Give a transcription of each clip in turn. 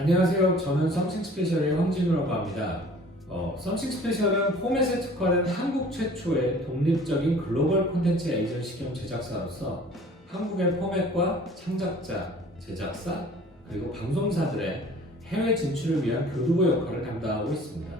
안녕하세요. 저는 썸씽스페셜의 황진우라고 합니다. 썸씽스페셜은 포맷에 특화된 한국 최초의 독립적인 글로벌 콘텐츠 에이전시 겸 제작사로서 한국의 포맷과 창작자, 제작사, 그리고 방송사들의 해외 진출을 위한 교두보 역할을 담당하고 있습니다.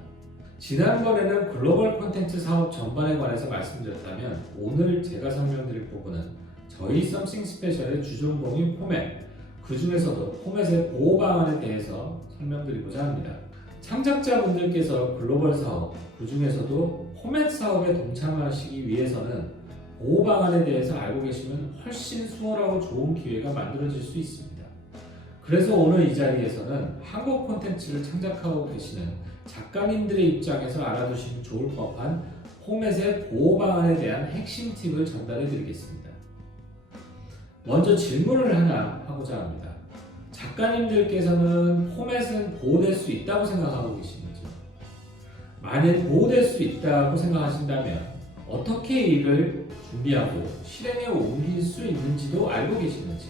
지난번에는 글로벌 콘텐츠 사업 전반에 관해서 말씀드렸다면 오늘 제가 설명드릴 부분은 저희 썸씽스페셜의 주전공인 포맷, 그 중에서도 포맷의 보호 방안에 대해서 설명드리고자 합니다. 창작자분들께서 글로벌 사업, 그 중에서도 포맷 사업에 동참하시기 위해서는 보호 방안에 대해서 알고 계시면 훨씬 수월하고 좋은 기회가 만들어질 수 있습니다. 그래서 오늘 이 자리에서는 한국 콘텐츠를 창작하고 계시는 작가님들의 입장에서 알아두시면 좋을 법한 포맷의 보호 방안에 대한 핵심 팁을 전달해 드리겠습니다. 먼저 질문을 하나 하고자 합니다. 작가님들께서는 포맷은 보호될 수 있다고 생각하고 계시는지, 만약 보호될 수 있다고 생각하신다면 어떻게 이를 준비하고 실행에 옮길 수 있는지도 알고 계시는지.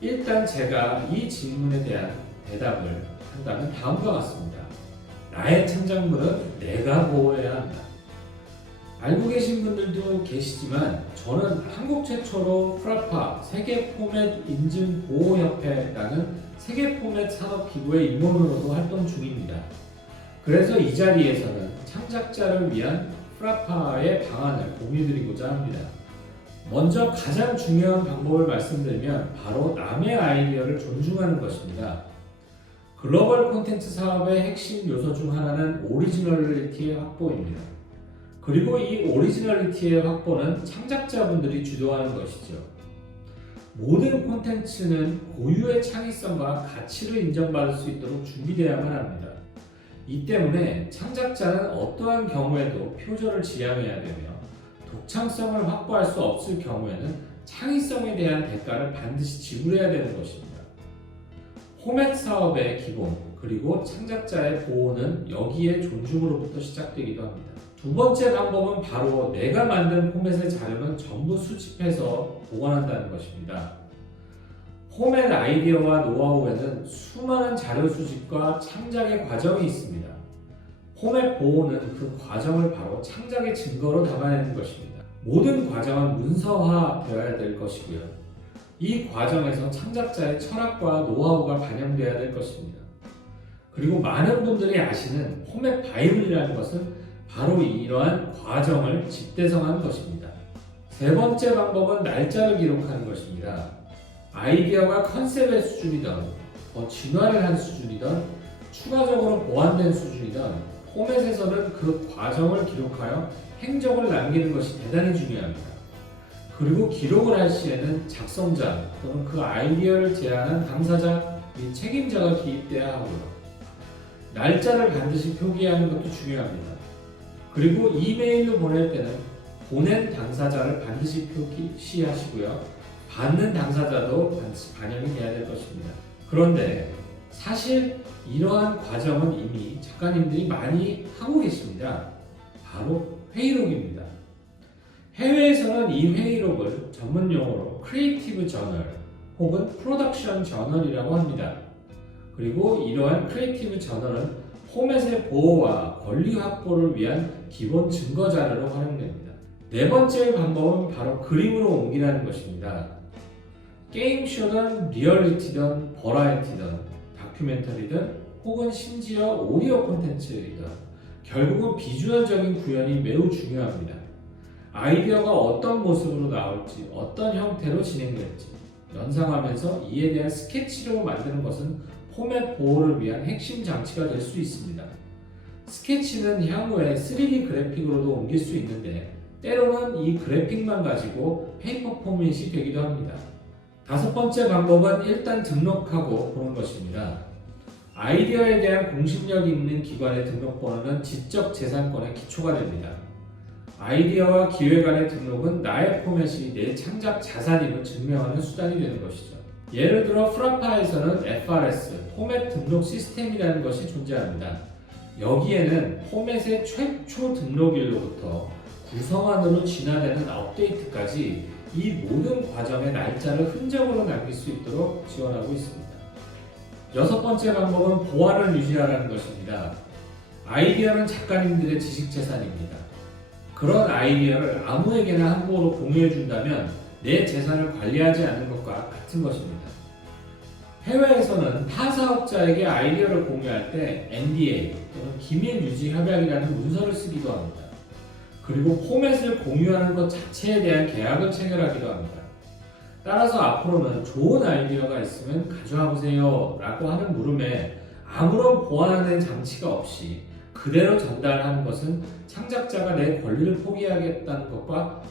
일단 제가 이 질문에 대한 대답을 한다면 다음과 같습니다. 나의 창작물은 내가 보호해야 한다. 알고 계신 분들도 계시지만 저는 한국 최초로 프라파 세계 포맷 인증 보호협회라는 세계 포맷 산업기구의 임원으로도 활동 중입니다. 그래서 이 자리에서는 창작자를 위한 프라파의 방안을 공유드리고자 합니다. 먼저 가장 중요한 방법을 말씀드리면 바로 남의 아이디어를 존중하는 것입니다. 글로벌 콘텐츠 사업의 핵심 요소 중 하나는 오리지널리티의 확보입니다. 그리고 이 오리지널리티의 확보는 창작자분들이 주도하는 것이죠. 모든 콘텐츠는 고유의 창의성과 가치를 인정받을 수 있도록 준비되어야만 합니다. 이 때문에 창작자는 어떠한 경우에도 표절을 지양해야 되며 독창성을 확보할 수 없을 경우에는 창의성에 대한 대가를 반드시 지불해야 되는 것입니다. 포맷 사업의 기본 그리고 창작자의 보호는 여기에 존중으로부터 시작되기도 합니다. 두 번째 방법은 바로 내가 만든 포맷의 자료는 전부 수집해서 보관한다는 것입니다. 포맷 아이디어와 노하우에는 수많은 자료 수집과 창작의 과정이 있습니다. 포맷 보호는 그 과정을 바로 창작의 증거로 담아내는 것입니다. 모든 과정은 문서화되어야 될 것이고요. 이 과정에서 창작자의 철학과 노하우가 반영되어야 될 것입니다. 그리고 많은 분들이 아시는 포맷 바이블이라는 것은 바로 이러한 과정을 집대성한 것입니다. 세 번째 방법은 날짜를 기록하는 것입니다. 아이디어가 컨셉의 수준이든 더 진화를 한 수준이든 추가적으로 보완된 수준이든 포맷에서는 그 과정을 기록하여 행적을 남기는 것이 대단히 중요합니다. 그리고 기록을 할 시에는 작성자 또는 그 아이디어를 제안한 당사자 및 책임자가 기입돼야 하고요. 날짜를 반드시 표기하는 것도 중요합니다. 그리고 이메일로 보낼 때는 보낸 당사자를 반드시 표시하시고요. 받는 당사자도 반드시 반영이 돼야 될 것입니다. 그런데 사실 이러한 과정은 이미 작가님들이 많이 하고 계십니다. 바로 회의록입니다. 해외에서는 이 회의록을 전문 용어로 크리에이티브 저널 혹은 프로덕션 저널이라고 합니다. 그리고 이러한 크리에이티브 저널은 포맷의 보호와 권리 확보를 위한 기본 증거 자료로 활용됩니다. 네 번째 방법은 바로 그림으로 옮기라는 것입니다. 게임쇼든 리얼리티든 버라이티든 다큐멘터리든 혹은 심지어 오디오 콘텐츠이든 결국은 비주얼적인 구현이 매우 중요합니다. 아이디어가 어떤 모습으로 나올지, 어떤 형태로 진행될지 연상하면서 이에 대한 스케치로 만드는 것은 포맷 보호를 위한 핵심 장치가 될 수 있습니다. 스케치는 향후에 3D 그래픽으로도 옮길 수 있는데 때로는 이 그래픽만 가지고 페이퍼 포맷이 되기도 합니다. 다섯 번째 방법은 일단 등록하고 보는 것입니다. 아이디어에 대한 공신력 있는 기관의 등록번호는 지적 재산권의 기초가 됩니다. 아이디어와 기획안의 등록은 나의 포맷이 내 창작 자산임을 증명하는 수단이 되는 것이죠. 예를 들어 프라파에서는 FRS, 포맷 등록 시스템이라는 것이 존재합니다. 여기에는 포맷의 최초 등록일로부터 구성안으로 진화되는 업데이트까지 이 모든 과정의 날짜를 흔적으로 남길 수 있도록 지원하고 있습니다. 여섯 번째 방법은 보안을 유지하라는 것입니다. 아이디어는 작가님들의 지식재산입니다. 그런 아이디어를 아무에게나 함부로 공유해준다면 내 재산을 관리하지 않는 것과 같은 것입니다. 해외에서는 타 사업자에게 아이디어를 공유할 때 NDA 또는 기밀 유지 협약이라는 문서를 쓰기도 합니다. 그리고 포맷을 공유하는 것 자체에 대한 계약을 체결하기도 합니다. 따라서 앞으로는 좋은 아이디어가 있으면 가져와 보세요 라고 하는 물음에 아무런 보완된 장치가 없이 그대로 전달하는 것은 창작자가 내 권리를 포기하겠다는 것과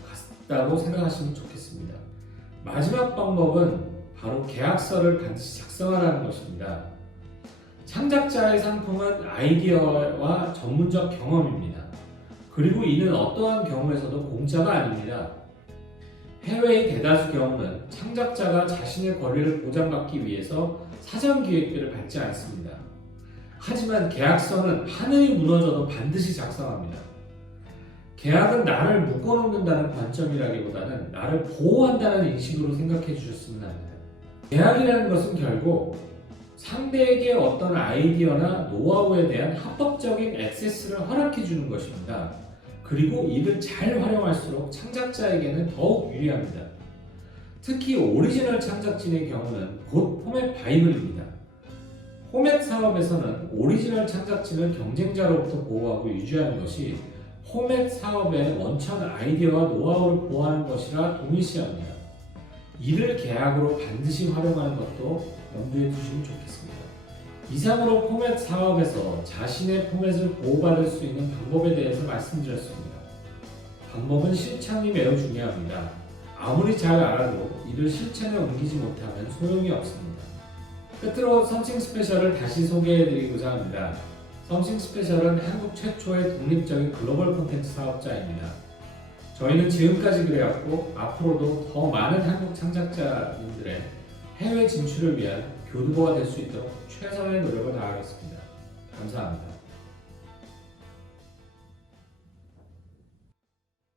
같다고 생각하시면 좋겠습니다. 마지막 방법은 바로 계약서를 반드시 작성하라는 것입니다. 창작자의 상품은 아이디어와 전문적 경험입니다. 그리고 이는 어떠한 경우에서도 공짜가 아닙니다. 해외의 대다수 경우는 창작자가 자신의 권리를 보장받기 위해서 사전 기획비를 받지 않습니다. 하지만 계약서는 하늘이 무너져도 반드시 작성합니다. 계약은 나를 묶어놓는다는 관점이라기보다는 나를 보호한다는 인식으로 생각해 주셨으면 합니다. 계약이라는 것은 결국 상대에게 어떤 아이디어나 노하우에 대한 합법적인 액세스를 허락해 주는 것입니다. 그리고 이를 잘 활용할수록 창작자에게는 더욱 유리합니다. 특히 오리지널 창작진의 경우는 곧 포맷 바이블입니다. 포맷 사업에서는 오리지널 창작진을 경쟁자로부터 보호하고 유지하는 것이 포맷 사업의 원천 아이디어와 노하우를 보호하는 것이라 동일시합니다. 이를 계약으로 반드시 활용하는 것도 염두에 두시면 좋겠습니다. 이상으로 포맷 사업에서 자신의 포맷을 보호받을 수 있는 방법에 대해서 말씀드렸습니다. 방법은 실천이 매우 중요합니다. 아무리 잘 알아도 이를 실천에 옮기지 못하면 소용이 없습니다. 끝으로 썸씽 스페셜을 다시 소개해드리고자 합니다. 썸씽 스페셜은 한국 최초의 독립적인 글로벌 콘텐츠 사업자입니다. 저희는 지금까지 그래왔고 앞으로도 더 많은 한국 창작자님들의 해외 진출을 위한 교두보가 될 수 있도록 최선의 노력을 다하겠습니다. 감사합니다.